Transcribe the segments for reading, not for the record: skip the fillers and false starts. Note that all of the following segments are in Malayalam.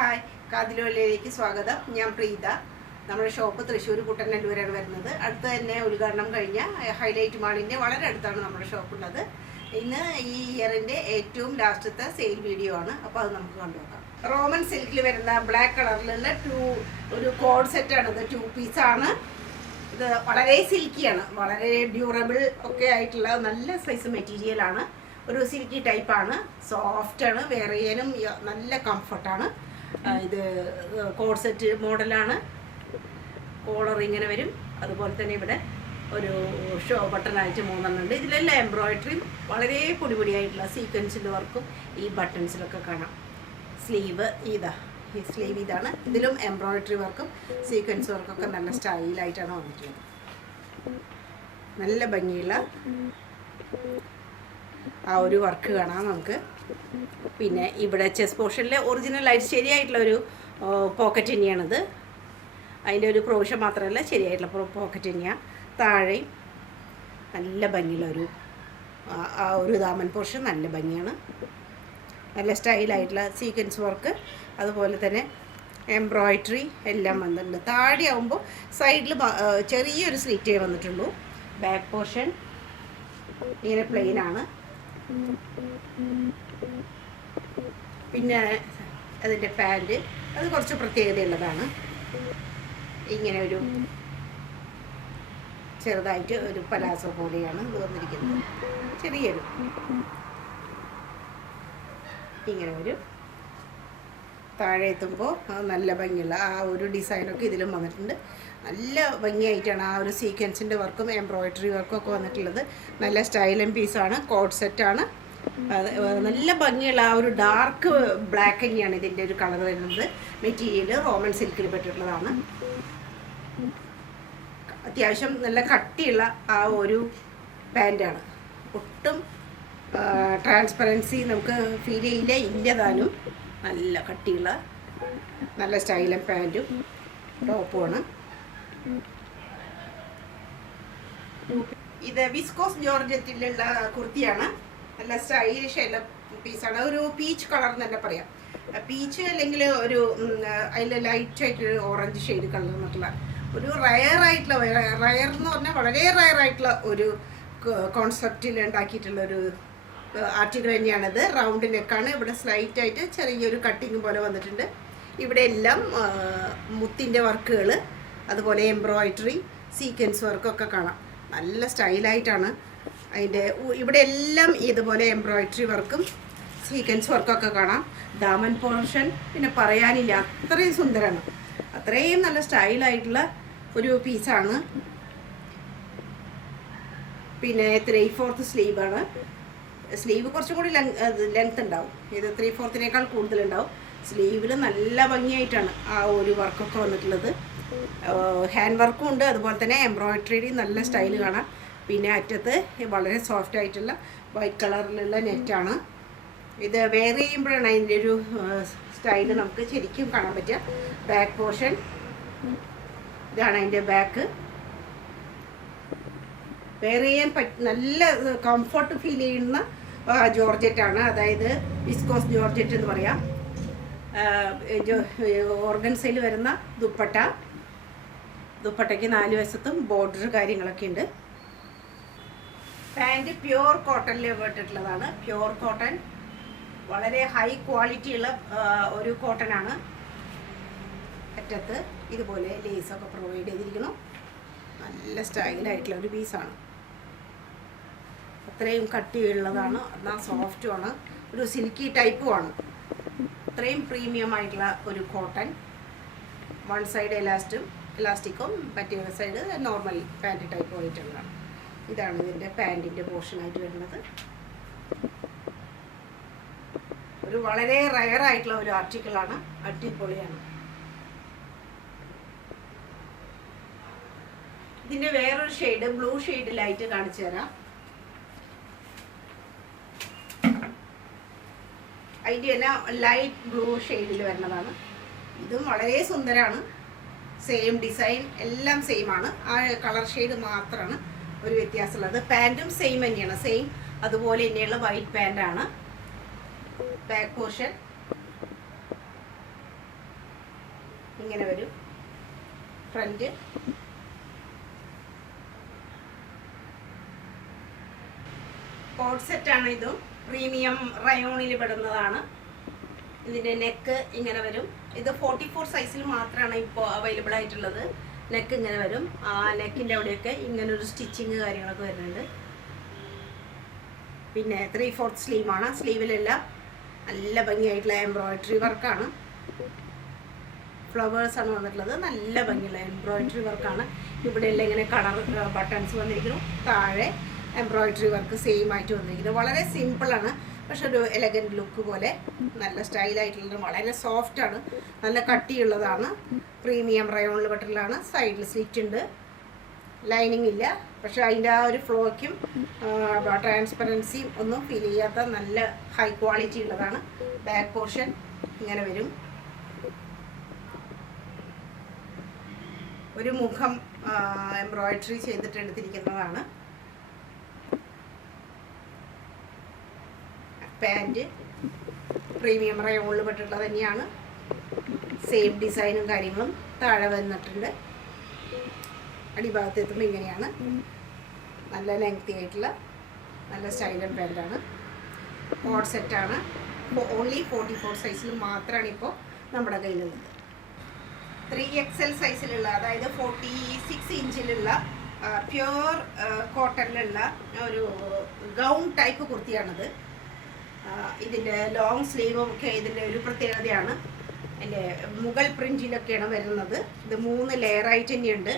ഹായ്, കാതിലോലയിലേക്ക് സ്വാഗതം. ഞാൻ പ്രീത. നമ്മുടെ ഷോപ്പ് തൃശ്ശൂർ കുട്ടനല്ലൂരാണ് വരുന്നത്. അടുത്ത് തന്നെ ഉദ്ഘാടനം കഴിഞ്ഞ ഹൈലൈറ്റ് മാളിൻ്റെ വളരെ അടുത്താണ് നമ്മുടെ ഷോപ്പുള്ളത്. ഇന്ന് ഈ ഇയറിൻ്റെ ഏറ്റവും ലാസ്റ്റത്തെ സെയിൽ വീഡിയോ ആണ്. അപ്പോൾ അത് നമുക്ക് കണ്ടുനോക്കാം. റോമൻ സിൽക്കിൽ വരുന്ന ബ്ലാക്ക് കളറിലുള്ള ഒരു കോഡ് സെറ്റാണിത്. 2 പീസാണ്. ഇത് വളരെ സിൽക്കിയാണ്, വളരെ ഡ്യൂറബിൾ ഒക്കെ ആയിട്ടുള്ള നല്ല സൈസ് മെറ്റീരിയലാണ്. ഒരു സിൽക്കി ടൈപ്പാണ്, സോഫ്റ്റാണ്, വെയർ ചെയ്യാനും നല്ല കംഫർട്ടാണ്. ഇത് കോഡ് സെറ്റ് മോഡലാണ്. കോളർ ഇങ്ങനെ വരും. അതുപോലെ തന്നെ ഇവിടെ ഒരു ഷോ ബട്ടണായിട്ട് 3 ഉണ്ട്. ഇതിലെല്ലാം എംബ്രോയിഡറിയും വളരെ പൊടിപൊടിയായിട്ടുള്ള സീക്വൻസിൻ്റെ വർക്കും ഈ ബട്ടൺസിലൊക്കെ കാണാം. സ്ലീവ് ഈ സ്ലീവ് ഇതാണ്. ഇതിലും എംബ്രോയിഡറി വർക്കും സീക്വൻസ് വർക്കൊക്കെ നല്ല സ്റ്റൈലായിട്ടാണ് വന്നിട്ടുള്ളത്. നല്ല ഭംഗിയുള്ള ആ ഒരു വർക്ക് കാണാം നമുക്ക്. പിന്നെ ഇവിടെ ചെസ്റ്റ് പോർഷനിൽ ഒറിജിനലായിട്ട് ശരിയായിട്ടുള്ള ഒരു പോക്കറ്റ് തന്നെയാണിത്. അതിൻ്റെ ഒരു ക്രോഷ മാത്രമല്ല, ശരിയായിട്ടുള്ള പോക്കറ്റ് തന്നെയാണ്. താഴെ നല്ല ഭംഗിയുള്ള ആ ഒരു ദാമൻ പോർഷൻ നല്ല ഭംഗിയാണ്. നല്ല സ്റ്റൈലായിട്ടുള്ള സീക്വൻസ് വർക്ക്, അതുപോലെ തന്നെ എംബ്രോയിഡറി എല്ലാം വന്നിട്ടുണ്ട്. താഴെ ആകുമ്പോൾ സൈഡിൽ ചെറിയൊരു സ്ലിറ്റേ വന്നിട്ടുള്ളൂ. ബാക്ക് പോർഷൻ ഇങ്ങനെ പ്ലെയിനാണ്. പിന്നെ അതിൻ്റെ പാൻറ് അത് കുറച്ച് പ്രത്യേകതയുള്ളതാണ്. ഇങ്ങനെ ഒരു ചെറുതായിട്ട് ഒരു പലാസോ പോലെയാണ് ഇത് വന്നിരിക്കുന്നത്. ചെറിയൊരു ഇങ്ങനെ ഒരു താഴെ എത്തുമ്പോൾ നല്ല ഭംഗിയുള്ള ആ ഒരു ഡിസൈനൊക്കെ ഇതിലും വന്നിട്ടുണ്ട്. നല്ല ഭംഗിയായിട്ടാണ് ആ ഒരു സീക്വൻസിൻ്റെ വർക്കും എംബ്രോയിഡറി വർക്കും ഒക്കെ വന്നിട്ടുള്ളത്. നല്ല സ്റ്റൈലൻ പീസാണ്, കോഡ് സെറ്റാണ്. നല്ല ഭംഗിയുള്ള ആ ഒരു ഡാർക്ക് ബ്ലാക്ക് തന്നെയാണ് ഇതിൻ്റെ ഒരു കളർ വരുന്നത്. മെറ്റീരിയൽ റോമൻ സിൽക്കിൽ പെട്ടിട്ടുള്ളതാണ്. അത്യാവശ്യം നല്ല കട്ടിയുള്ള ആ ഒരു പാൻറ്റാണ്. ഒട്ടും ട്രാൻസ്പെറൻസി നമുക്ക് ഫീൽ ചെയ്യില്ല, ഇല്ലതാനും. നല്ല കട്ടിയുള്ള നല്ല സ്റ്റൈലൻ പാൻറ്റും ടോപ്പുമാണ്. ഇത് വിസ്കോസ് ജോർജറ്റിലുള്ള കുർത്തിയാണ്. നല്ല സ്റ്റൈലിഷ് ആയിട്ടുള്ള പീസാണ്. ഒരു പീച്ച് കളർ എന്ന് തന്നെ പറയാം. പീച്ച് അല്ലെങ്കിൽ ഒരു അതിൽ ലൈറ്റ് ആയിട്ടൊരു ഓറഞ്ച് ഷെയ്ഡ് കളർ എന്നിട്ടുള്ള ഒരു റയർ എന്ന് പറഞ്ഞാൽ വളരെ റയർ ആയിട്ടുള്ള ഒരു കോൺസെപ്റ്റിൽ ഉണ്ടാക്കിയിട്ടുള്ള ഒരു ആർട്ടിക്കിൾ തന്നെയാണിത്. റൗണ്ട് നെക്കാണ്. ഇവിടെ സ്ലൈറ്റ് ആയിട്ട് ചെറിയൊരു കട്ടിങ് പോലെ വന്നിട്ടുണ്ട്. ഇവിടെ എല്ലാം മുത്തിൻ്റെ വർക്കുകൾ, അതുപോലെ എംബ്രോയിഡറി സീക്വൻസ് വർക്കൊക്കെ കാണാം. നല്ല സ്റ്റൈലായിട്ടാണ് അതിൻ്റെ ഇവിടെ എല്ലാം ഇതുപോലെ എംബ്രോയിഡറി വർക്കും സീക്വൻസ് വർക്കൊക്കെ കാണാം. ദാമൻ പോർഷൻ പിന്നെ പറയാനില്ല, അത്രയും സുന്ദരമാണ്. അത്രയും നല്ല സ്റ്റൈലായിട്ടുള്ള ഒരു പീസാണ്. പിന്നെ 3/4 സ്ലീവാണ്. സ്ലീവ് കുറച്ചും കൂടി ലെങ്ത് ഉണ്ടാവും. ഇത് 3/4 കൂടുതലുണ്ടാവും. സ്ലീവിൽ നല്ല ഭംഗിയായിട്ടാണ് ആ ഒരു വർക്കൊക്കെ വന്നിട്ടുള്ളത്. ഹാൻഡ് വർക്കും ഉണ്ട്, അതുപോലെ തന്നെ എംബ്രോയിഡറി നല്ല സ്റ്റൈൽ കാണാം. പിന്നെ അറ്റത്ത് വളരെ സോഫ്റ്റ് ആയിട്ടുള്ള വൈറ്റ് കളറിലുള്ള നെറ്റാണ്. ഇത് വെയർ ചെയ്യുമ്പോഴാണ് അതിൻ്റെ ഒരു സ്റ്റൈല് നമുക്ക് ശരിക്കും കാണാൻ പറ്റുക. ബാക്ക് പോർഷൻ ഇതാണ് അതിൻ്റെ ബാക്ക്. വെയർ ചെയ്യാൻ നല്ല കംഫർട്ട് ഫീൽ ചെയ്യുന്ന ജോർജറ്റാണ്. അതായത് വിസ്കോസ് ജോർജറ്റ് എന്ന് പറയാം. ഓർഗൻസയിൽ വരുന്ന ദുപ്പട്ടയ്ക്ക് 4 വശത്തും ബോർഡർ കാര്യങ്ങളൊക്കെ ഉണ്ട്. പാൻറ് പ്യുവർ കോട്ടണിൽ പെട്ടിട്ടുള്ളതാണ്. പ്യുവർ കോട്ടൺ, വളരെ ഹൈ ക്വാളിറ്റിയുള്ള ഒരു കോട്ടനാണ്. അറ്റത്ത് ഇതുപോലെ ലേസൊക്കെ പ്രൊവൈഡ് ചെയ്തിരിക്കുന്നു. നല്ല സ്റ്റൈലായിട്ടുള്ള ഒരു പീസാണ്. അത്രയും കട്ടിയുള്ളതാണ്, എന്നാൽ സോഫ്റ്റുമാണ്, ഒരു സിൽക്കി ടൈപ്പുമാണ്. അത്രയും പ്രീമിയം ആയിട്ടുള്ള ഒരു കോട്ടൺ. 1 സൈഡ് ഇലാസ്റ്റിക്കും മറ്റേ സൈഡ് നോർമൽ പാൻറ് ടൈപ്പ് ആയിട്ടുള്ളതാണ്. ഇതാണ് ഇതിൻ്റെ പാൻറ്റിൻ്റെ പോർഷനായിട്ട് വരുന്നത്. ഒരു വളരെ റയർ ആയിട്ടുള്ള ഒരു ആർട്ടിക്കിളാണ്. അടിപൊളിയാണ്. ഇതിൻ്റെ വേറൊരു ഷെയ്ഡ് ബ്ലൂ ഷെയ്ഡിലായിട്ട് കാണിച്ചു തരാം. അതിൻ്റെ തന്നെ ലൈറ്റ് ബ്ലൂ ഷെയ്ഡിൽ വരുന്നതാണ്. ഇതും വളരെ സുന്ദരമാണ്. സെയിം ഡിസൈൻ എല്ലാം സെയിം ആണ്. ആ കളർ ഷെയ്ഡ് മാത്രമാണ് ഒരു വ്യത്യാസമുള്ളത്. പാൻറ്റും സെയിം തന്നെയാണ്. സെയിം അതുപോലെ തന്നെയുള്ള വൈറ്റ് പാൻറ്റാണ്. ബാക്ക് പോർഷൻ ഇങ്ങനെ വരും. ഫ്രണ്ട് കോഡ് സെറ്റാണ്. ഇതും പ്രീമിയം റയോണിൽ പെടുന്നതാണ്. ഇതിൻ്റെ നെക്ക് ഇങ്ങനെ വരും. ഇത് 44 സൈസിൽ മാത്രമാണ് ഇപ്പോൾ അവൈലബിൾ ആയിട്ടുള്ളത്. നെക്ക് ഇങ്ങനെ വരും. ആ നെക്കിൻ്റെ അവിടെയൊക്കെ ഇങ്ങനൊരു സ്റ്റിച്ചിങ് കാര്യങ്ങളൊക്കെ വരുന്നുണ്ട്. പിന്നെ 3/4 സ്ലീവാണ്. സ്ലീവിലെല്ലാം നല്ല ഭംഗിയായിട്ടുള്ള എംബ്രോയിഡറി വർക്കാണ്. ഫ്ലവേഴ്സാണ് വന്നിട്ടുള്ളത്. നല്ല ഭംഗിയുള്ള എംബ്രോയിഡറി വർക്കാണ്. ഇവിടെയെല്ലാം ഇങ്ങനെ കളർ ബട്ടൺസ് വന്നിരിക്കുന്നു. താഴെ എംബ്രോയിഡറി വർക്ക് സെയിം ആയിട്ട് വന്നിരിക്കുന്നത്. വളരെ സിമ്പിളാണ്, പക്ഷെ ഒരു എലഗൻറ്റ് ലുക്ക് പോലെ നല്ല സ്റ്റൈലായിട്ടുള്ളത്. വളരെ സോഫ്റ്റാണ്, നല്ല കട്ടിയുള്ളതാണ്. പ്രീമിയം റയോണിൽ ബട്ടറിലാണ്. സൈഡിൽ സ്ലിറ്റ് ഉണ്ട്. ലൈനിങ് ഇല്ല, പക്ഷെ അതിൻ്റെ ആ ഒരു ഫ്ലോയ്ക്കും ട്രാൻസ്പെറൻസിയും ഒന്നും ഫീൽ ചെയ്യാത്ത നല്ല ഹൈ ക്വാളിറ്റി ഉള്ളതാണ്. ബാക്ക് പോർഷൻ ഇങ്ങനെ വരും. ഒരു മുഖം എംബ്രോയിഡറി ചെയ്തിട്ട് എടുത്തിരിക്കുന്നതാണ്. പാൻറ് പ്രീമിയം റയോണിൽ പെട്ടിട്ടുള്ളത് തന്നെയാണ്. സെയിം ഡിസൈനും കാര്യങ്ങളും താഴെ വന്നിട്ടുണ്ട്. അടിഭാഗത്ത് എത്തുമ്പോൾ ഇങ്ങനെയാണ്. നല്ല ലെങ്തി ആയിട്ടുള്ള നല്ല സ്റ്റൈലൻ പാൻറ്റാണ്. കോഡ് സെറ്റാണ്. ഓൺലി 44 സൈസിൽ മാത്രമാണ് ഇപ്പോൾ നമ്മുടെ കയ്യിലുള്ളത്. 3XL സൈസിലുള്ള, അതായത് 46 ഇഞ്ചിലുള്ള പ്യുവർ കോട്ടണിലുള്ള ഒരു ഗൗൺ ടൈപ്പ് കുർത്തിയാണിത്. ഇതിൻ്റെ ലോങ് സ്ലീവും ഒക്കെ ഇതിൻ്റെ ഒരു പ്രത്യേകതയാണ്. അതിൻ്റെ മുഗൾ പ്രിൻറ്റിലൊക്കെയാണ് വരുന്നത്. ഇത് 3 ലെയറായിട്ട് തന്നെയുണ്ട്.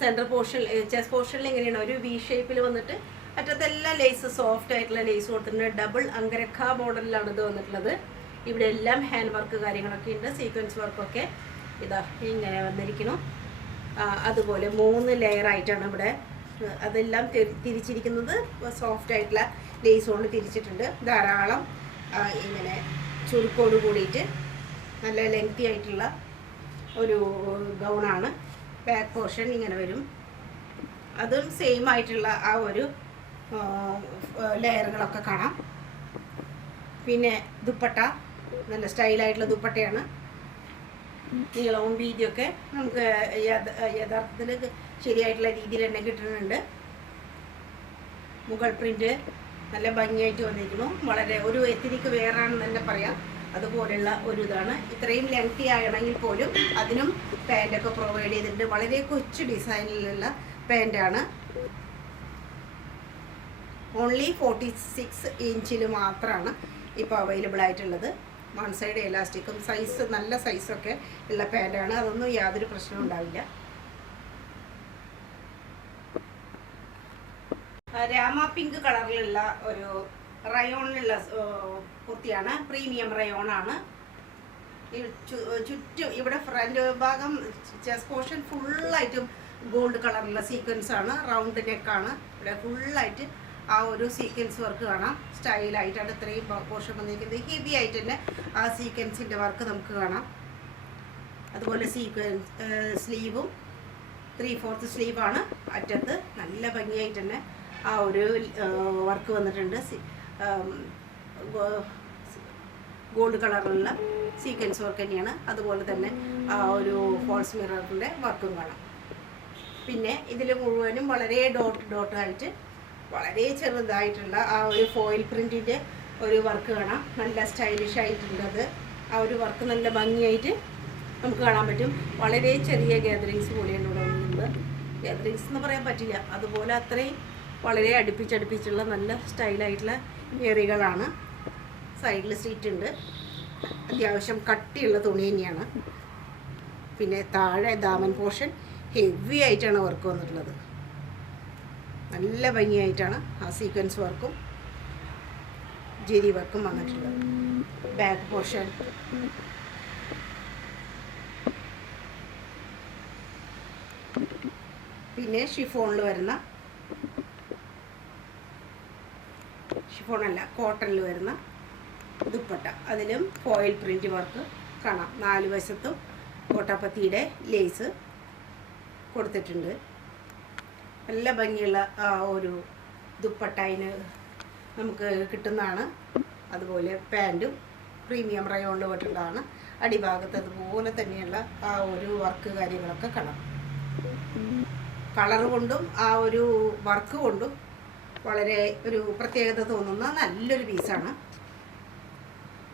സെൻറ്റർ പോർഷൻ, ചെസ്റ്റ് പോർഷനിൽ എങ്ങനെയാണ് ഒരു വി ഷേപ്പിൽ വന്നിട്ട് അറ്റത്തെല്ലാം ലേസ് സോഫ്റ്റ് ആയിട്ടുള്ള ലേസ് കൊടുത്തിട്ടുണ്ട്. ഡബിൾ അങ്കരക്ക മോഡലിലാണ് ഇത് വന്നിട്ടുള്ളത്. ഇവിടെ എല്ലാം ഹാൻഡ് വർക്ക് കാര്യങ്ങളൊക്കെ ഉണ്ട്. സീക്വൻസ് വർക്കൊക്കെ ഇതാ ഇങ്ങനെ വന്നിരിക്കുന്നു. അതുപോലെ 3 ലെയറായിട്ടാണ് ഇവിടെ അതെല്ലാം തിരിച്ചിരിക്കുന്നത്. സോഫ്റ്റ് ആയിട്ടുള്ള ലേസ് കൊണ്ട് തിരിച്ചിട്ടുണ്ട്. ധാരാളം ഇങ്ങനെ ചുരുക്കോട് കൂടിയിട്ട് നല്ല ലെങ്തി ആയിട്ടുള്ള ഒരു ഗൗണാണ്. ബാക്ക് പോർഷൻ ഇങ്ങനെ വരും. അതും സെയിം ആയിട്ടുള്ള ആ ഒരു ലെയറുകളൊക്കെ കാണാം. പിന്നെ ദുപ്പട്ട നല്ല സ്റ്റൈലായിട്ടുള്ള ദുപ്പട്ടയാണ്. നീളവും വീതിയൊക്കെ നമുക്ക് യഥാർത്ഥത്തിൽ ശരിയായിട്ടുള്ള രീതിയിൽ തന്നെ കിട്ടുന്നുണ്ട്. മുഗൾ പ്രിൻ്റ് നല്ല ഭംഗിയായിട്ട് വന്നിരിക്കുന്നു. വളരെ ഒരു എത്തിനിക്ക് വേറാണെന്ന് തന്നെ പറയാം. അതുപോലെയുള്ള ഒരു ഇതാണ്. ഇത്രയും ലെങ്തി ആണെങ്കിൽ പോലും അതിനും പാൻറ്റൊക്കെ പ്രൊവൈഡ് ചെയ്തിട്ടുണ്ട്. വളരെ കൊച്ചു ഡിസൈനിലുള്ള പാൻറ്റാണ്. ഓൺലി 46 ഇഞ്ചിൽ മാത്രമാണ് ഇപ്പോൾ അവൈലബിൾ ആയിട്ടുള്ളത്. വൺ സൈഡ് എലാസ്റ്റിക്കും സൈസ് നല്ല സൈസൊക്കെ ഉള്ള പാൻറ്റാണ്. അതൊന്നും യാതൊരു പ്രശ്നവും ഉണ്ടാവില്ല. രാമ പിങ്ക് കളറിലുള്ള ഒരു റയോണിലുള്ള കുർത്തിയാണ്. പ്രീമിയം റയോണാണ്. ചുറ്റും ഇവിടെ ഫ്രണ്ട് ഭാഗം ചെസ്റ്റ് പോർഷൻ ഫുള്ളായിട്ടും ഗോൾഡ് കളറിലുള്ള സീക്വൻസ് ആണ്. റൗണ്ട് നെക്കാണ്. ഇവിടെ ഫുള്ളായിട്ട് ആ ഒരു സീക്വൻസ് വർക്ക് കാണാം. സ്റ്റൈലായിട്ടാണ് ഇത്രയും പോർഷൻ വന്നിരിക്കുന്നത്. ഹെവി ആയിട്ട് തന്നെ ആ സീക്വൻസിൻ്റെ വർക്ക് നമുക്ക് കാണാം. അതുപോലെ സ്ലീവും 3/4 സ്ലീവാണ്. അറ്റത്ത് നല്ല ഭംഗിയായിട്ട് തന്നെ ആ ഒരു വർക്ക് വന്നിട്ടുണ്ട്. ഗോൾഡ് കളറിലുള്ള സീക്വൻസ് വർക്ക് തന്നെയാണ്. അതുപോലെ തന്നെ ആ ഒരു ഫോൾസ് മിററിൻ്റെ വർക്കും കാണാം. പിന്നെ ഇതിൽ മുഴുവനും വളരെ ഡോട്ടായിട്ട് വളരെ ചെറുതായിട്ടുള്ള ആ ഒരു ഫോയിൽ പ്രിൻറ്റിൻ്റെ ഒരു വർക്ക് കാണാം. നല്ല സ്റ്റൈലിഷ് ആയിട്ടുള്ളത്. ആ ഒരു വർക്ക് നല്ല ഭംഗിയായിട്ട് നമുക്ക് കാണാൻ പറ്റും. വളരെ ചെറിയ ഗാദറിങ്സ് പോലെയാണ് ഇവിടെ വന്നിട്ടുള്ളത്. ഗാദറിങ്സ് എന്ന് പറയാൻ പറ്റില്ല. അതുപോലെ അത്രയും വളരെ അടുപ്പിച്ചടുപ്പിച്ചുള്ള നല്ല സ്റ്റൈലായിട്ടുള്ള ഇയറികളാണ്. സൈഡിൽ സീറ്റ് ഉണ്ട്. അത്യാവശ്യം കട്ടിയുള്ള തുണി തന്നെയാണ്. പിന്നെ താഴെ ദാമൻ പോർഷൻ ഹെവി ആയിട്ടാണ് വർക്ക് വന്നിട്ടുള്ളത്. നല്ല ഭംഗിയായിട്ടാണ് ആ സീക്വൻസ് വർക്കും ജെരി വർക്കും വന്നിട്ടുള്ളത്. ബാക്ക് പോർഷൻ പിന്നെ ഷിഫോണിൽ വരുന്ന, ഷിഫോണല്ല കോട്ടണിൽ വരുന്ന ദുപ്പട്ട. അതിലും ഫോയിൽ പ്രിൻ്റ് വർക്ക് കാണാം. 4 വശത്തും കോട്ടാപ്പത്തിയുടെ ലേസ് കൊടുത്തിട്ടുണ്ട്. നല്ല ഭംഗിയുള്ള ആ ഒരു ദുപ്പട്ടയിന് നമുക്ക് കിട്ടുന്നതാണ്. അതുപോലെ പാൻറ്റും പ്രീമിയം റയോണിൽ പോയിട്ടുള്ളതാണ്. അടിഭാഗത്ത് അതുപോലെ തന്നെയുള്ള ആ ഒരു വർക്ക് കാര്യങ്ങളൊക്കെ കാണാം. കളർ കൊണ്ടും ആ ഒരു വർക്ക് കൊണ്ടും വളരെ ഒരു പ്രത്യേകത തോന്നുന്ന നല്ലൊരു പീസാണ്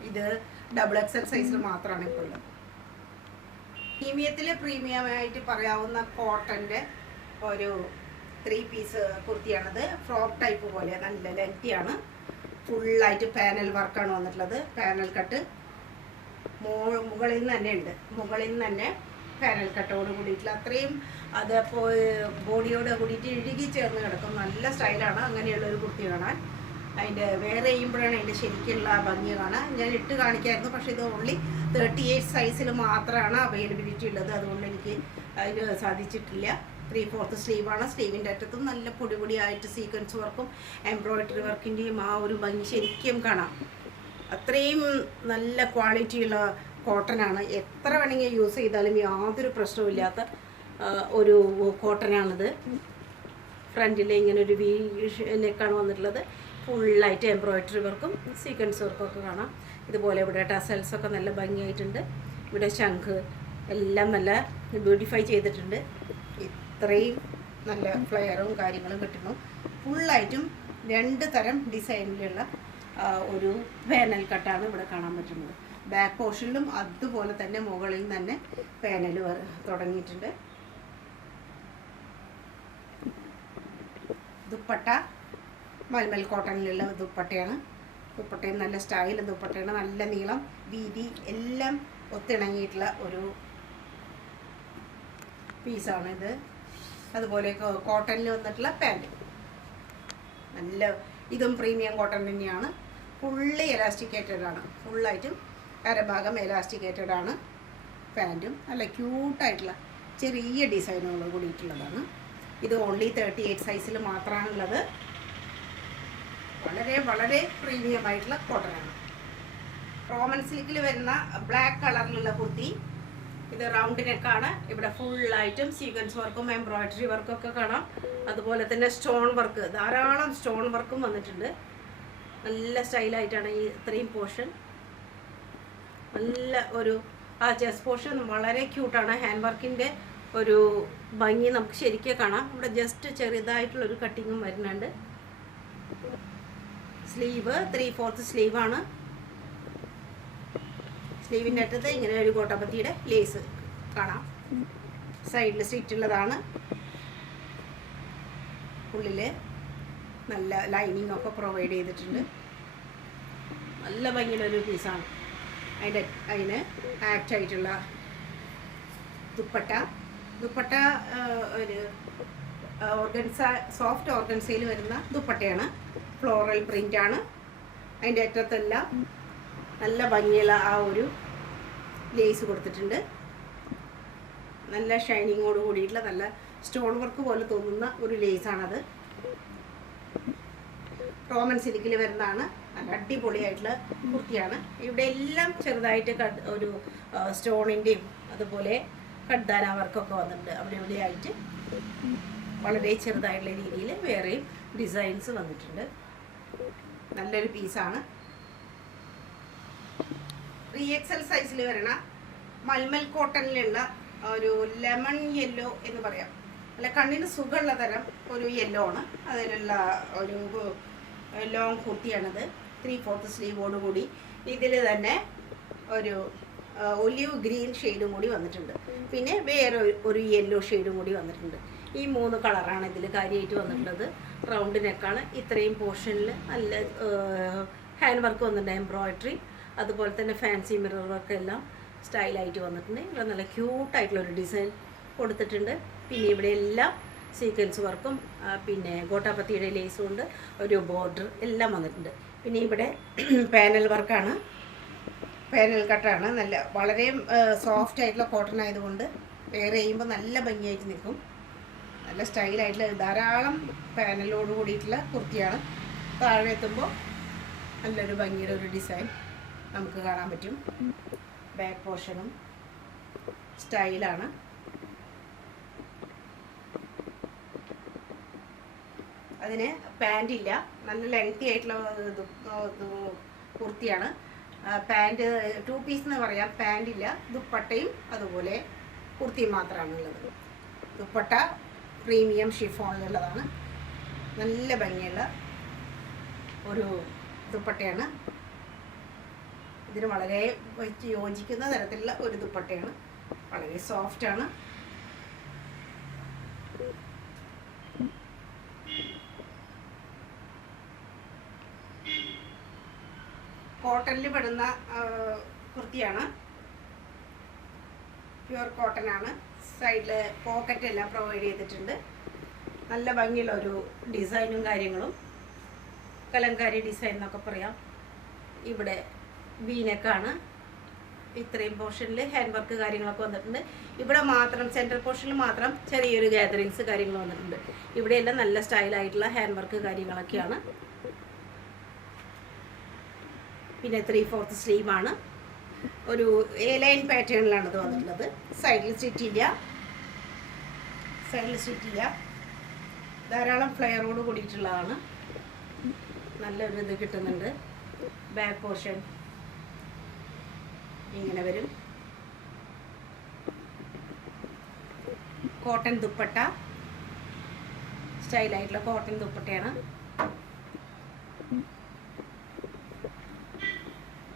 ഇത്. XXL സൈസിൽ മാത്രമാണ് ഇപ്പോൾ ഉള്ളത്. പ്രീമിയമായിട്ട് പറയാവുന്ന കോട്ടൻ്റെ ഒരു 3 പീസ് കുർത്തിയാണത്. ഫ്രോക്ക് ടൈപ്പ് പോലെ നല്ല ലെങ്തിയാണ്. ഫുള്ളായിട്ട് പാനൽ വർക്കാണ് വന്നിട്ടുള്ളത്. പാനൽ കട്ട് മുകളിൽ നിന്ന് തന്നെ ഉണ്ട്. മുകളിൽ നിന്ന് തന്നെ പാനൽ കട്ടോട് കൂടിയിട്ടുള്ള അത്രയും അതപ്പോൾ ബോഡിയോട് കൂടിയിട്ട് ഇഴുകി ചേർന്ന് കിടക്കും. നല്ല സ്റ്റൈലാണ് അങ്ങനെയുള്ളൊരു കുർത്തി കാണാൻ. അതിൻ്റെ വേറെ ചെയ്യുമ്പോഴാണ് അതിൻ്റെ ശരിക്കുള്ള ഭംഗി കാണാൻ. ഞാൻ ഇട്ട് കാണിക്കായിരുന്നു, പക്ഷേ ഇത് ഓൺലി 38 സൈസിൽ മാത്രമാണ് അവൈലബിലിറ്റി ഉള്ളത്. അതുകൊണ്ട് എനിക്ക് അതിന് സാധിച്ചിട്ടില്ല. 3/4 സ്ലീവാണ്. സ്ലീവിൻ്റെ അറ്റത്തും നല്ല പൊടിയായിട്ട് സീക്വൻസ് വർക്കും എംബ്രോയിഡറി വർക്കിൻ്റെയും ആ ഒരു ഭംഗി ശരിക്കും കാണാം. അത്രയും നല്ല ക്വാളിറ്റിയുള്ള കോട്ടനാണ്. എത്ര വേണമെങ്കിൽ യൂസ് ചെയ്താലും യാതൊരു പ്രശ്നവുമില്ലാത്ത ഒരു കോട്ടനാണിത്. ഫ്രണ്ടിൽ ഇങ്ങനെ ഒരു വി നെക്കാണ് വന്നിട്ടുള്ളത്. ഫുള്ളായിട്ട് എംബ്രോയിഡറി വർക്കും സീക്വൻസ് വർക്കും ഒക്കെ കാണാം. ഇതുപോലെ ഇവിടെ ടസൽസൊക്കെ നല്ല ഭംഗിയായിട്ടുണ്ട്. ഇവിടെ ശംഖ് എല്ലാം നല്ല ബ്യൂട്ടിഫൈ ചെയ്തിട്ടുണ്ട്. ഇത്രയും നല്ല ഫ്ലെയറും കാര്യങ്ങളും കിട്ടുന്നു. ഫുള്ളായിട്ടും 2 തരം ഡിസൈനിലുള്ള ഒരു പാനൽ കട്ടാണ് ഇവിടെ കാണാൻ പറ്റുന്നത്. ബാക്ക് പോർഷനിലും അതുപോലെ തന്നെ മുകളിൽ തന്നെ പാനൽ തുടങ്ങിയിട്ടുണ്ട്. ദുപ്പട്ട മൽമൽ കോട്ടണിലുള്ള ദുപ്പട്ടയാണ്. ദുപ്പട്ടയും നല്ല സ്റ്റൈൽ ദുപ്പട്ടയാണ്. നല്ല നീളം വീതി എല്ലാം ഒത്തിണങ്ങിയിട്ടുള്ള ഒരു പീസാണിത്. അതുപോലെ കോട്ടണിൽ വന്നിട്ടുള്ള പാൻറ് നല്ല ഇതും പ്രീമിയം കോട്ടൺ തന്നെയാണ്. ഫുള്ളി എലാസ്റ്റിക്കേറ്റഡ് ആണ്. ഫുള്ളായിട്ടും അരഭാഗം എലാസ്റ്റിക്കേറ്റഡ് ആണ്. പാൻറ്റും നല്ല ക്യൂട്ടായിട്ടുള്ള ചെറിയ ഡിസൈനുകൾ കൂടിയിട്ടുള്ളതാണ്. ഇത് ഓൺലി 38 സൈസിൽ മാത്രമാണുള്ളത്. വളരെ വളരെ പ്രീമിയം ആയിട്ടുള്ള കോട്ടനാണ്. റോമൻ സിൽക്കിൽ വരുന്ന ബ്ലാക്ക് കളറിലുള്ള കുർത്തി. ഇത് റൗണ്ട് നെക്കാണ്. ഇവിടെ ഫുള്ളായിട്ടും സീക്വൻസ് വർക്കും എംബ്രോയിഡറി വർക്കും ഒക്കെ കാണാം. അതുപോലെ തന്നെ സ്റ്റോൺ വർക്ക്, ധാരാളം സ്റ്റോൺ വർക്കും വന്നിട്ടുണ്ട്. നല്ല സ്റ്റൈലായിട്ടാണ് ഈ ഇത്രയും പോർഷൻ. നല്ല ഒരു ചെസ്റ്റ് പോർഷൻ വളരെ ക്യൂട്ടാണ്. ഹാൻഡ് വർക്കിൻ്റെ ഒരു ഭംഗി നമുക്ക് ശരിക്കും കാണാം. ഇവിടെ ജസ്റ്റ് ചെറുതായിട്ടുള്ളൊരു കട്ടിങ്ങും വരുന്നുണ്ട്. സ്ലീവ് 3/4 സ്ലീവാണ്. സ്ലീവിൻ്റെ അറ്റത്ത് ഇങ്ങനെ ഒരു കോട്ടപ്പത്തിയുടെ ലേസ് കാണാം. സൈഡിൽ സ്റ്റിച്ചുള്ളതാണ്. ഉള്ളിൽ നല്ല ലൈനിങ് ഒക്കെ പ്രൊവൈഡ് ചെയ്തിട്ടുണ്ട്. നല്ല ഭംഗിയുള്ളൊരു പീസാണ്. അതിന് ആക്റ്റായിട്ടുള്ള ദുപ്പട്ട ഒരു സോഫ്റ്റ് ഓർഗൻസയിൽ വരുന്ന ദുപ്പട്ടയാണ്. ഫ്ലോറൽ പ്രിൻ്റാണ്. അതിൻ്റെ അറ്റത്തെല്ലാം നല്ല ഭംഗിയുള്ള ആ ഒരു ലേസ് കൊടുത്തിട്ടുണ്ട്. നല്ല ഷൈനിങ്ങോട് കൂടിയിട്ടുള്ള നല്ല സ്റ്റോൺ വർക്ക് പോലെ തോന്നുന്ന ഒരു ലേസാണത്. റോമൻ സിൽക്കിൽ വരുന്നതാണ്. നല്ല അടിപൊളിയായിട്ടുള്ള കുർത്തിയാണ്. ഇവിടെ എല്ലാം ചെറുതായിട്ട് ഒരു സ്റ്റോണിൻ്റെയും അതുപോലെ കഡ്ദാന വർക്കൊക്കെ വന്നിട്ടുണ്ട്. അവിടെ ഇവിടെയായിട്ട് വളരെ ചെറുതായിട്ടുള്ള രീതിയിൽ വേറെയും ഡിസൈൻസ് വന്നിട്ടുണ്ട്. നല്ലൊരു പീസാണ്. 3XL സൈസിൽ വരണ മൽമൽ കോട്ടണിലുള്ള ഒരു ലെമൺ യെല്ലോ എന്ന് പറയാം. അല്ല, കണ്ണിന് സുഖമുള്ള തരം ഒരു യെല്ലോ ആണ്. അതിനുള്ള ഒരു ലോങ് കുർത്തിയാണിത്. 3/4 സ്ലീവോടുകൂടി ഇതിൽ തന്നെ ഒരു ഒലിവ് ഗ്രീൻ ഷെയ്ഡും കൂടി വന്നിട്ടുണ്ട്. പിന്നെ വേറെ ഒരു യെല്ലോ ഷെയ്ഡും കൂടി വന്നിട്ടുണ്ട്. ഈ 3 കളറാണ് ഇതിൽ കാര്യമായിട്ട് വന്നിട്ടുള്ളത്. റൗണ്ട് നെക്കാണ്. ഇത്രയും പോർഷനിൽ നല്ല ഹാൻഡ് വർക്ക് വന്നിട്ടുണ്ട്. എംബ്രോയിഡറി അതുപോലെ തന്നെ ഫാൻസി മിറർ വർക്ക് എല്ലാം സ്റ്റൈലായിട്ട് വന്നിട്ടുണ്ട്. ഇവിടെ നല്ല ക്യൂട്ടായിട്ടുള്ളൊരു ഡിസൈൻ കൊടുത്തിട്ടുണ്ട്. പിന്നെ ഇവിടെ എല്ലാം സീക്വൻസ് വർക്കും പിന്നെ ഗോട്ടാപത്തിയുടെ ലേസും കൊണ്ട് ഒരു ബോർഡർ എല്ലാം വന്നിട്ടുണ്ട്. പിന്നെ ഇവിടെ പാനൽ വർക്കാണ്. പാനൽ കട്ടാണ്. നല്ല വളരെ സോഫ്റ്റ് ആയിട്ടുള്ള കോട്ടൺ ആയതുകൊണ്ട് വെയർ ചെയ്യുമ്പോൾ നല്ല ഭംഗിയായിട്ട് നിൽക്കും. നല്ല സ്റ്റൈലായിട്ടുള്ള ധാരാളം പാനലോട് കൂടിയിട്ടുള്ള കുർത്തിയാണ്. താഴെ എത്തുമ്പോൾ നല്ലൊരു ഭംഗിയുടെ ഒരു ഡിസൈൻ നമുക്ക് കാണാൻ പറ്റും. ബാക്ക് പോർഷനും സ്റ്റൈലാണ്. അതിന് പാൻറ് ഇല്ല. നല്ല ലെങ്തി ആയിട്ടുള്ള കുർത്തിയാണ്. പാൻറ് 2 പീസ് എന്ന് പറയാം. പാൻറ്റില്ല, ദുപ്പട്ടയും അതുപോലെ കുർത്തിയും മാത്രമാണുള്ളത്. ദുപ്പട്ട പ്രീമിയം ഷിഫോണിലുള്ളതാണ്. നല്ല ഭംഗിയുള്ള ഒരു ദുപ്പട്ടയാണ്. ഇതിന് വളരെ യോജിക്കുന്ന തരത്തിലുള്ള ഒരു ദുപ്പട്ടയാണ്. വളരെ സോഫ്റ്റാണ്. കോട്ടണിൽ പെടുന്ന കുർത്തിയാണ്. പ്യുവർ കോട്ടൺ ആണ്. സൈഡിൽ പോക്കറ്റ് എല്ലാം പ്രൊവൈഡ് ചെയ്തിട്ടുണ്ട്. നല്ല ഭംഗിയുള്ള ഒരു ഡിസൈനും കാര്യങ്ങളും, കലങ്കാരി ഡിസൈൻ എന്നൊക്കെ പറയാം. ഇവിടെ വീനെക്കാണ്. ഇത്രയും പോർഷനിൽ ഹാൻഡ് വർക്ക് കാര്യങ്ങളൊക്കെ വന്നിട്ടുണ്ട്. ഇവിടെ മാത്രം സെൻട്രൽ പോർഷനിൽ മാത്രം ചെറിയൊരു ഗാദറിങ്സ് കാര്യങ്ങൾ വന്നിട്ടുണ്ട്. ഇവിടെയെല്ലാം നല്ല സ്റ്റൈലായിട്ടുള്ള ഹാൻഡ് വർക്ക് കാര്യങ്ങളൊക്കെയാണ്. പിന്നെ 3/4 സ്ലീവാണ്. ഒരു എ ലൈൻ പാറ്റേണിലാണ് ഇത് വന്നിട്ടുള്ളത്. സൈഡിൽ സ്റ്റിച്ചില്ല. ധാരാളം ഫ്ലെയറോട് കൂടിയിട്ടുള്ളതാണ്. നല്ലൊരു ഇത് കിട്ടുന്നുണ്ട്. ബാക്ക് പോർഷൻ ഇങ്ങനെ വരും. കോട്ടൺ ദുപ്പട്ട, സ്റ്റൈലായിട്ടുള്ള കോട്ടൺ ദുപ്പട്ടയാണ്.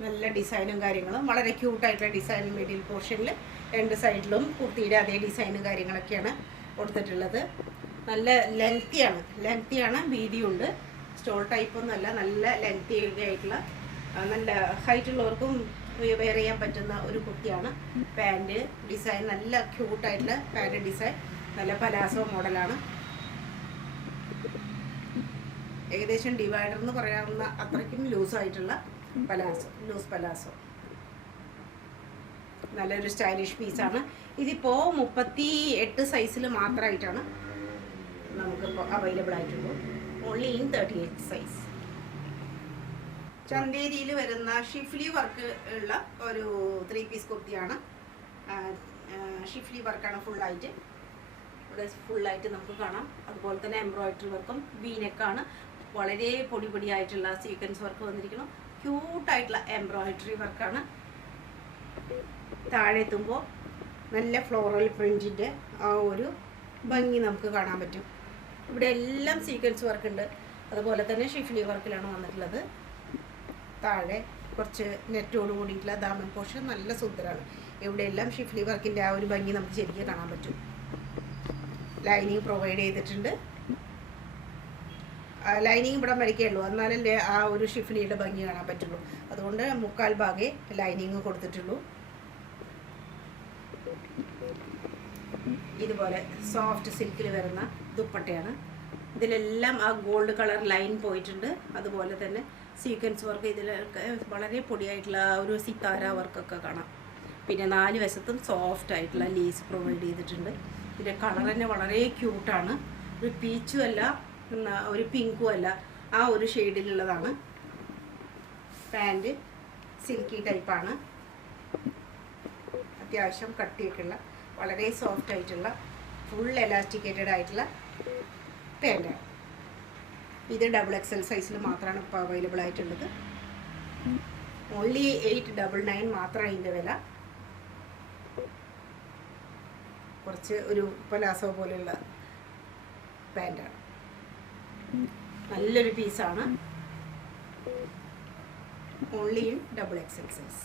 നല്ല ഡിസൈനും കാര്യങ്ങളും, വളരെ ക്യൂട്ടായിട്ടുള്ള ഡിസൈനും മിഡിൽ പോർഷനിൽ 2 സൈഡിലും കുർത്തിയുടെ അതേ ഡിസൈനും കാര്യങ്ങളൊക്കെയാണ് കൊടുത്തിട്ടുള്ളത്. നല്ല ലെങ്തിയാണ്, വീതിയുണ്ട്. സ്റ്റോൾ ടൈപ്പൊന്നുമല്ല, നല്ല ലെങ്തി ആയിട്ടുള്ള, നല്ല ഹൈറ്റുള്ളവർക്കും വെയർ ചെയ്യാൻ പറ്റുന്ന ഒരു കുർത്തിയാണ്. പാൻറ് ഡിസൈൻ നല്ല ക്യൂട്ടായിട്ടുള്ള പാൻറ് ഡിസൈൻ, നല്ല പലാസോ മോഡലാണ്. ഏകദേശം ഡിവൈഡർ എന്ന് പറയാവുന്ന അത്രയ്ക്കും ലൂസായിട്ടുള്ള ലൂസ് പലാസോ. നല്ലൊരു സ്റ്റൈലിഷ് പീസാണ്. ഇതിപ്പോൾ 38 സൈസിൽ മാത്രമായിട്ടാണ് നമുക്കിപ്പോൾ അവൈലബിൾ ആയിട്ടുള്ളൂ. Only in 38 size. ചന്തേരിയിൽ വരുന്ന ഷിഫ്ലി വർക്ക് ഉള്ള ഒരു 3 പീസ് കുർത്തിയാണ്. ഷിഫ്ലി വർക്കാണ് ഫുള്ളായിട്ട്. ഇവിടെ ഫുള്ളായിട്ട് നമുക്ക് കാണാം. അതുപോലെ തന്നെ എംബ്രോയിഡറി വർക്കും വീനെക്കാണ്. വളരെ പൊടിയായിട്ടുള്ള സീക്വൻസ് വർക്ക് വന്നിരിക്കണം. ക്യൂട്ടായിട്ടുള്ള എംബ്രോയിഡറി വർക്കാണ്. താഴെ എത്തുമ്പോൾ നല്ല ഫ്ലോറൽ പ്രിൻറ്റിൻ്റെ ആ ഒരു ഭംഗി നമുക്ക് കാണാൻ പറ്റും. ഇവിടെ എല്ലാം സീക്വൻസ് വർക്ക് ഉണ്ട്. അതുപോലെ തന്നെ ഷിഫ്ലി വർക്കിലാണ് വന്നിട്ടുള്ളത്. താഴെ കുറച്ച് നെറ്റോട് കൂടിയിട്ടുള്ള ദാമൻ പോർഷൻ നല്ല സുന്ദരമാണ്. ഇവിടെയെല്ലാം ഷിഫ്ലി വർക്കിൻ്റെ ആ ഒരു ഭംഗി നമുക്ക് ശരിക്കും കാണാൻ പറ്റും. ലൈനിങ് പ്രൊവൈഡ് ചെയ്തിട്ടുണ്ട്. ലൈനിങ് ഇവിടെ വരയ്ക്കുള്ളൂ, എന്നാലല്ലേ ആ ഒരു ഷിഫ്ലിയുടെ ഭംഗി കാണാൻ പറ്റുള്ളൂ. അതുകൊണ്ട് 3/4 ഭാഗേ ലൈനിങ് കൊടുത്തിട്ടുള്ളൂ. ഇതുപോലെ സോഫ്റ്റ് സിൽക്കിൽ വരുന്ന ദുപ്പട്ടയാണ്. ഇതിലെല്ലാം ആ ഗോൾഡ് കളർ ലൈൻ പോയിട്ടുണ്ട്. അതുപോലെ തന്നെ സീക്വൻസ് വർക്ക് ഇതിലൊക്കെ വളരെ പൊടിയായിട്ടുള്ള ഒരു സിത്താര വർക്കൊക്കെ കാണാം. പിന്നെ 4 വശത്തും സോഫ്റ്റ് ആയിട്ടുള്ള ലേസ് പ്രൊവൈഡ് ചെയ്തിട്ടുണ്ട്. ഇതിൻ്റെ കളർ തന്നെ വളരെ ക്യൂട്ടാണ്. ഒരു പീച്ചും അല്ല, ഒരു പിങ്കും അല്ല, ആ ഒരു ഷെയ്ഡിലുള്ളതാണ്. പാൻറ് സിൽക്കി ടൈപ്പാണ്. അത്യാവശ്യം കട്ടിയൊക്കെയുള്ള വളരെ സോഫ്റ്റ് ആയിട്ടുള്ള ഫുൾ എലാസ്റ്റിക്കേറ്റഡ് ആയിട്ടുള്ള പാൻറ്റാണ്. ഇത് XXL സൈസിൽ മാത്രമാണ് ഇപ്പോൾ അവൈലബിൾ ആയിട്ടുള്ളത്. ഓൺലി 899 മാത്രമാണ് ഇതിൻ്റെ വില. കുറച്ച് ഒരു പലാസോ പോലെയുള്ള പാൻറ്റാണ്. നല്ലൊരു പീസാണ്. Only in XXL size.